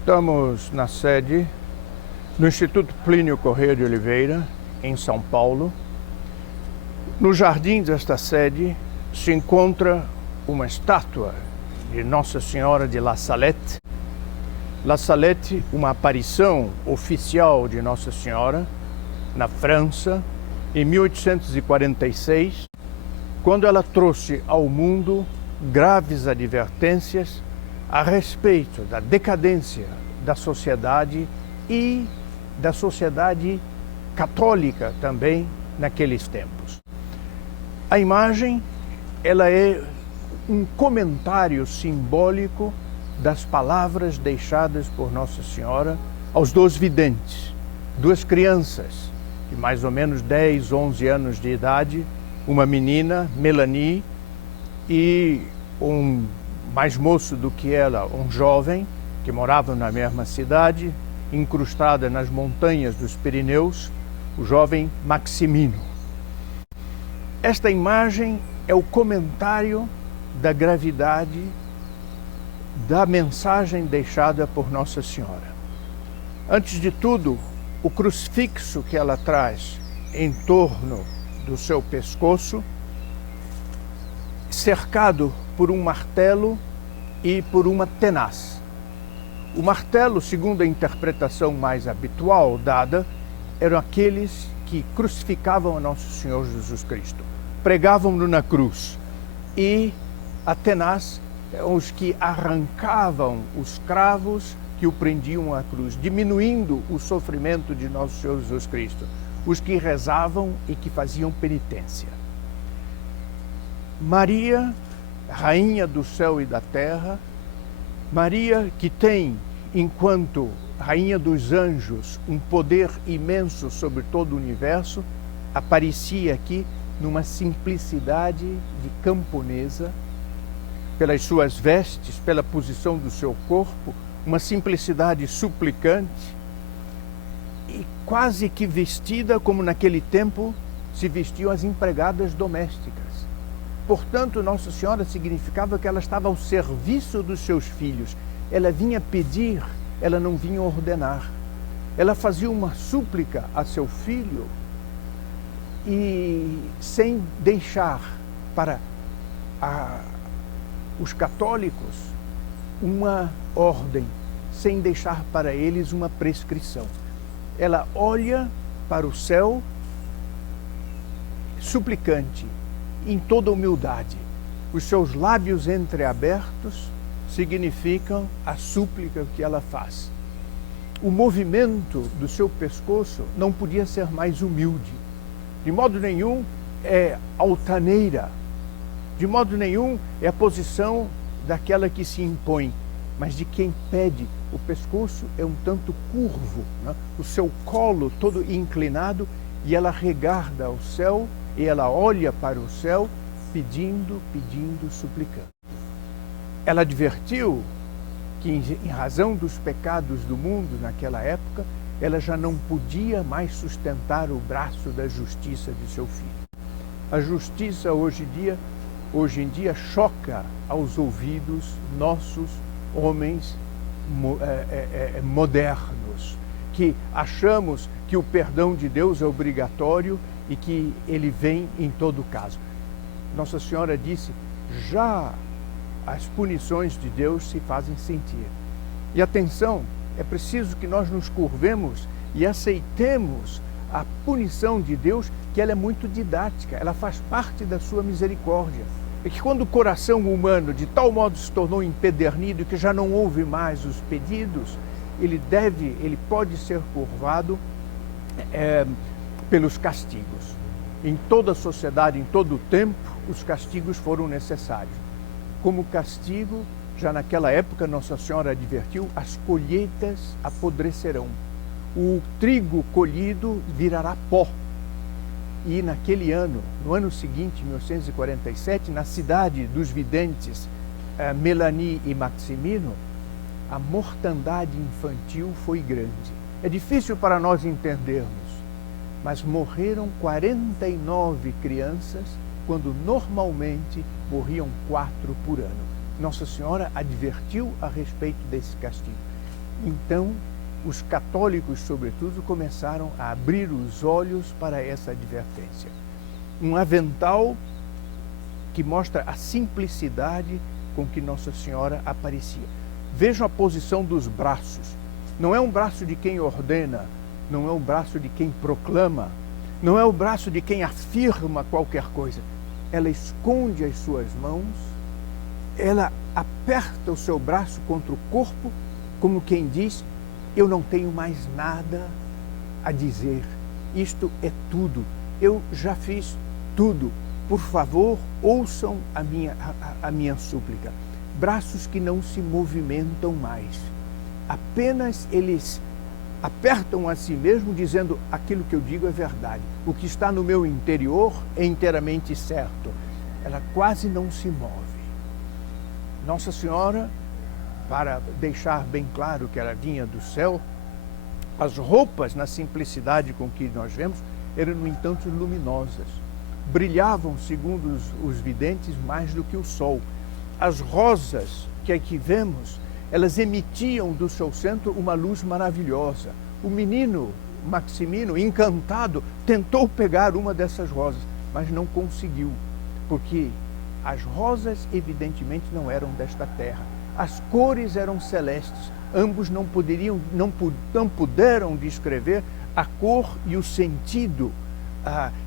Estamos na sede do Instituto Plínio Corrêa de Oliveira, em São Paulo. No jardim desta sede se encontra uma estátua de Nossa Senhora de La Salette. La Salette, uma aparição oficial de Nossa Senhora na França, em 1846, quando ela trouxe ao mundo graves advertências a respeito da decadência da sociedade e da sociedade católica também naqueles tempos. A imagem, ela é um comentário simbólico das palavras deixadas por Nossa Senhora aos dois videntes, duas crianças de mais ou menos 10, 11 anos de idade, uma menina, Melanie, e um mais moço do que ela, um jovem, que morava na mesma cidade, incrustada nas montanhas dos Pirineus, o jovem Maximino. Esta imagem é o comentário da gravidade da mensagem deixada por Nossa Senhora. Antes de tudo, o crucifixo que ela traz em torno do seu pescoço, cercado por um martelo e por uma tenaz. O martelo, segundo a interpretação mais habitual dada, eram aqueles que crucificavam a Nosso Senhor Jesus Cristo, pregavam-no na cruz, e a tenaz, os que arrancavam os cravos que o prendiam à cruz, diminuindo o sofrimento de Nosso Senhor Jesus Cristo, os que rezavam e que faziam penitência. Maria, Rainha do céu e da terra, Maria que tem, enquanto Rainha dos anjos, um poder imenso sobre todo o universo, aparecia aqui numa simplicidade de camponesa, pelas suas vestes, pela posição do seu corpo, uma simplicidade suplicante e quase que vestida como naquele tempo se vestiam as empregadas domésticas. Portanto, Nossa Senhora significava que ela estava ao serviço dos seus filhos. Ela vinha pedir, ela não vinha ordenar. Ela fazia uma súplica a seu filho e sem deixar para os católicos uma ordem, sem deixar para eles uma prescrição. Ela olha para o céu suplicante, em toda humildade. Os seus lábios entreabertos significam a súplica que ela faz. O movimento do seu pescoço não podia ser mais humilde. De modo nenhum é altaneira. De modo nenhum é a posição daquela que se impõe, mas de quem pede. O pescoço é um tanto curvo, né? O seu colo todo inclinado, e ela regarda ao céu, e ela olha para o céu, pedindo, suplicando. Ela advertiu que, em razão dos pecados do mundo naquela época, ela já não podia mais sustentar o braço da justiça de seu filho. A justiça hoje em dia choca aos ouvidos nossos homens modernos, que achamos que o perdão de Deus é obrigatório e que ele vem em todo caso. Nossa Senhora disse, já as punições de Deus se fazem sentir. E atenção, é preciso que nós nos curvemos e aceitemos a punição de Deus, que ela é muito didática, ela faz parte da sua misericórdia. É que quando o coração humano de tal modo se tornou empedernido que já não ouve mais os pedidos, ele pode ser curvado pelos castigos. Em toda a sociedade, em todo o tempo, os castigos foram necessários. Como castigo, já naquela época Nossa Senhora advertiu, as colheitas apodrecerão. O trigo colhido virará pó. E naquele ano, no ano seguinte, 1847, na cidade dos videntes Melanie e Maximino, a mortandade infantil foi grande. É difícil para nós entendermos, mas morreram 49 crianças, quando normalmente morriam 4 por ano. Nossa Senhora advertiu a respeito desse castigo. Então, os católicos, sobretudo, começaram a abrir os olhos para essa advertência. Um avental que mostra a simplicidade com que Nossa Senhora aparecia. Vejam a posição dos braços. Não é um braço de quem ordena, não é um braço de quem proclama, não é o braço de quem afirma qualquer coisa. Ela esconde as suas mãos, ela aperta o seu braço contra o corpo, como quem diz: eu não tenho mais nada a dizer, isto é tudo, eu já fiz tudo, por favor, ouçam a minha súplica. Braços que não se movimentam mais, apenas eles apertam a si mesmo, dizendo: aquilo que eu digo é verdade, o que está no meu interior é inteiramente certo. Ela quase não se move. Nossa Senhora, para deixar bem claro que ela vinha do céu, as roupas, na simplicidade com que nós vemos, eram, no entanto, luminosas. Brilhavam, segundo os videntes, mais do que o sol. As rosas que aqui vemos, elas emitiam do seu centro uma luz maravilhosa. O menino Maximino, encantado, tentou pegar uma dessas rosas, mas não conseguiu, porque as rosas evidentemente não eram desta terra. As cores eram celestes. Ambos não puderam descrever a cor e o sentido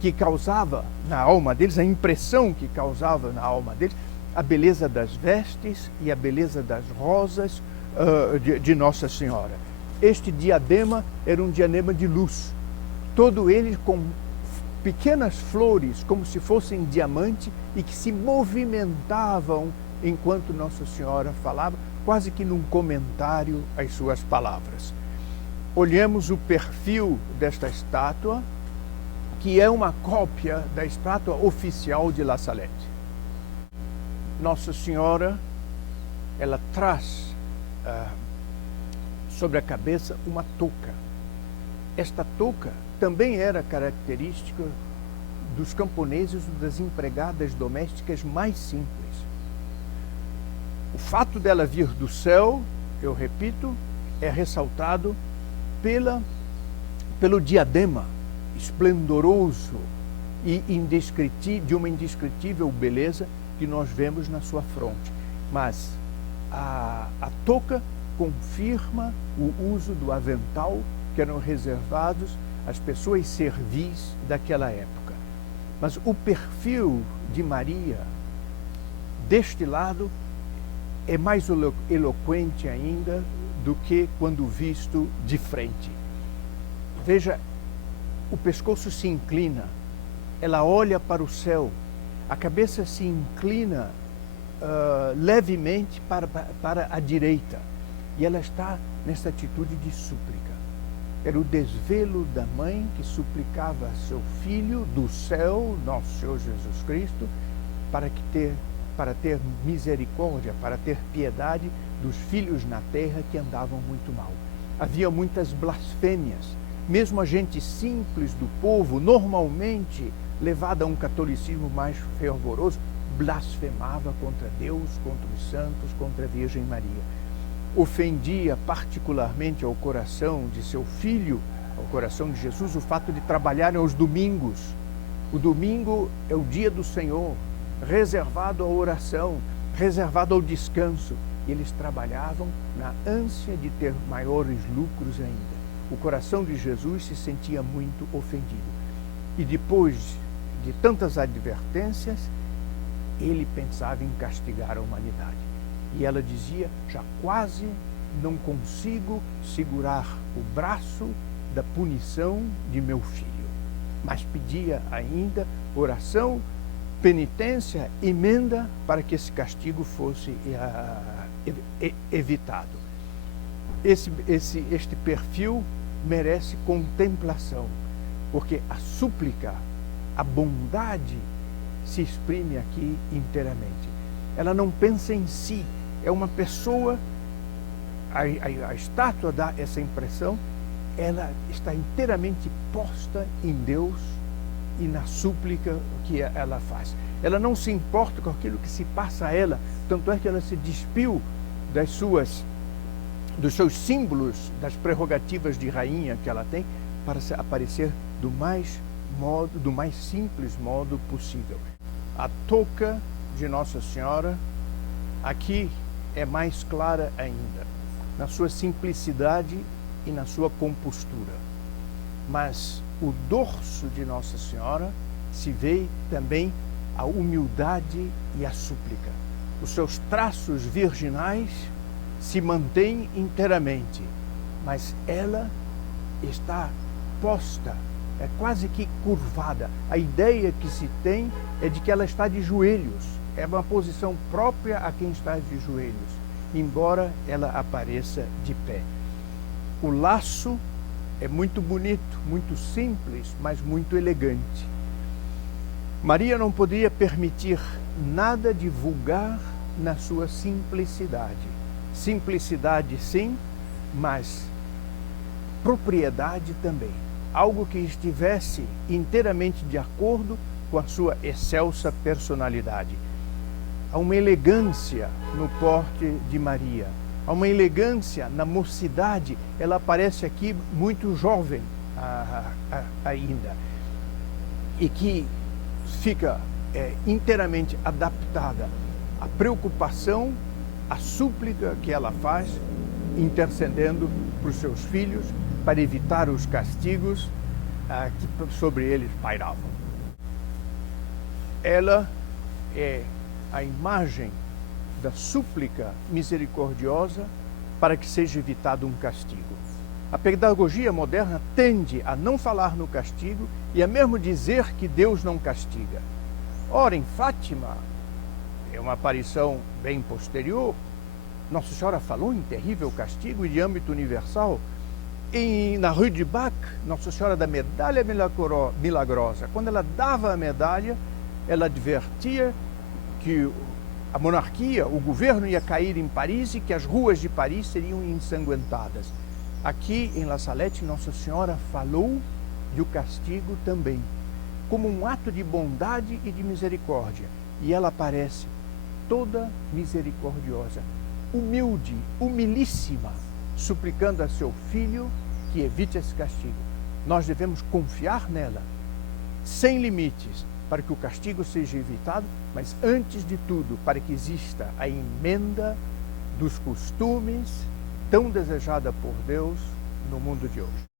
que causava na alma deles, a impressão que causava na alma deles, a beleza das vestes e a beleza das rosas de Nossa Senhora. Este diadema era um diadema de luz, todo ele com pequenas flores, como se fossem diamante, e que se movimentavam enquanto Nossa Senhora falava, quase que num comentário às suas palavras. Olhemos o perfil desta estátua, que é uma cópia da estátua oficial de La Salette. Nossa Senhora, ela traz sobre a cabeça uma touca. Esta touca também era característica dos camponeses ou das empregadas domésticas mais simples. O fato dela vir do céu, eu repito, é ressaltado pelo diadema esplendoroso e de uma indescritível beleza que nós vemos na sua fronte. Mas a touca confirma o uso do avental que eram reservados às pessoas servis daquela época. Mas o perfil de Maria, deste lado, é mais eloquente ainda do que quando visto de frente. Veja, o pescoço se inclina, ela olha para o céu, a cabeça se inclina levemente para a direita, e ela está nessa atitude de súplica. Era o desvelo da mãe que suplicava a seu filho do céu, nosso Senhor Jesus Cristo, para ter misericórdia, para ter piedade dos filhos na terra que andavam muito mal. Havia muitas blasfêmias. Mesmo a gente simples do povo, normalmente levada a um catolicismo mais fervoroso, blasfemava contra Deus, contra os santos, contra a Virgem Maria. Ofendia particularmente ao coração de seu filho, ao coração de Jesus, o fato de trabalharem aos domingos. O domingo é o dia do Senhor, reservado à oração, reservado ao descanso. E eles trabalhavam na ânsia de ter maiores lucros ainda. O coração de Jesus se sentia muito ofendido. E depois de tantas advertências, ele pensava em castigar a humanidade. E ela dizia: já quase não consigo segurar o braço da punição de meu filho. Mas pedia ainda oração, penitência, emenda para que esse castigo fosse evitado. Este perfil merece contemplação, porque a súplica, a bondade se exprime aqui inteiramente. Ela não pensa em si, é uma pessoa, a estátua dá essa impressão, ela está inteiramente posta em Deus e na súplica que ela faz. Ela não se importa com aquilo que se passa a ela, tanto é que ela se despiu das suas dos seus símbolos, das prerrogativas de rainha que ela tem, para aparecer do mais simples modo possível. A touca de Nossa Senhora aqui é mais clara ainda, na sua simplicidade e na sua compostura. Mas o dorso de Nossa Senhora se vê também a humildade e a súplica. Os seus traços virginais se mantêm inteiramente, mas ela está posta, é quase que curvada. A ideia que se tem é de que ela está de joelhos, é uma posição própria a quem está de joelhos, embora ela apareça de pé. O laço é muito bonito, muito simples, mas muito elegante. Maria não podia permitir nada de vulgar na sua simplicidade. Simplicidade sim, mas propriedade também. Algo que estivesse inteiramente de acordo com a sua excelsa personalidade. Há uma elegância no porte de Maria, há uma elegância na mocidade. Ela aparece aqui muito jovem ainda, e que fica inteiramente adaptada à preocupação, à súplica que ela faz, intercedendo para os seus filhos, para evitar os castigos que sobre eles pairavam. Ela é a imagem da súplica misericordiosa para que seja evitado um castigo. A pedagogia moderna tende a não falar no castigo e a mesmo dizer que Deus não castiga. Ora, em Fátima, é uma aparição bem posterior, Nossa Senhora falou em terrível castigo de âmbito universal. Na Rue du Bac, Nossa Senhora da Medalha Milagrosa, quando ela dava a medalha, ela advertia que a monarquia, o governo ia cair em Paris e que as ruas de Paris seriam ensanguentadas. Aqui em La Salette, Nossa Senhora falou do castigo também, como um ato de bondade e de misericórdia. E ela aparece toda misericordiosa, humilde, humilíssima, suplicando a seu filho que evite esse castigo. Nós devemos confiar nela, sem limites, para que o castigo seja evitado, mas antes de tudo, para que exista a emenda dos costumes tão desejada por Deus no mundo de hoje.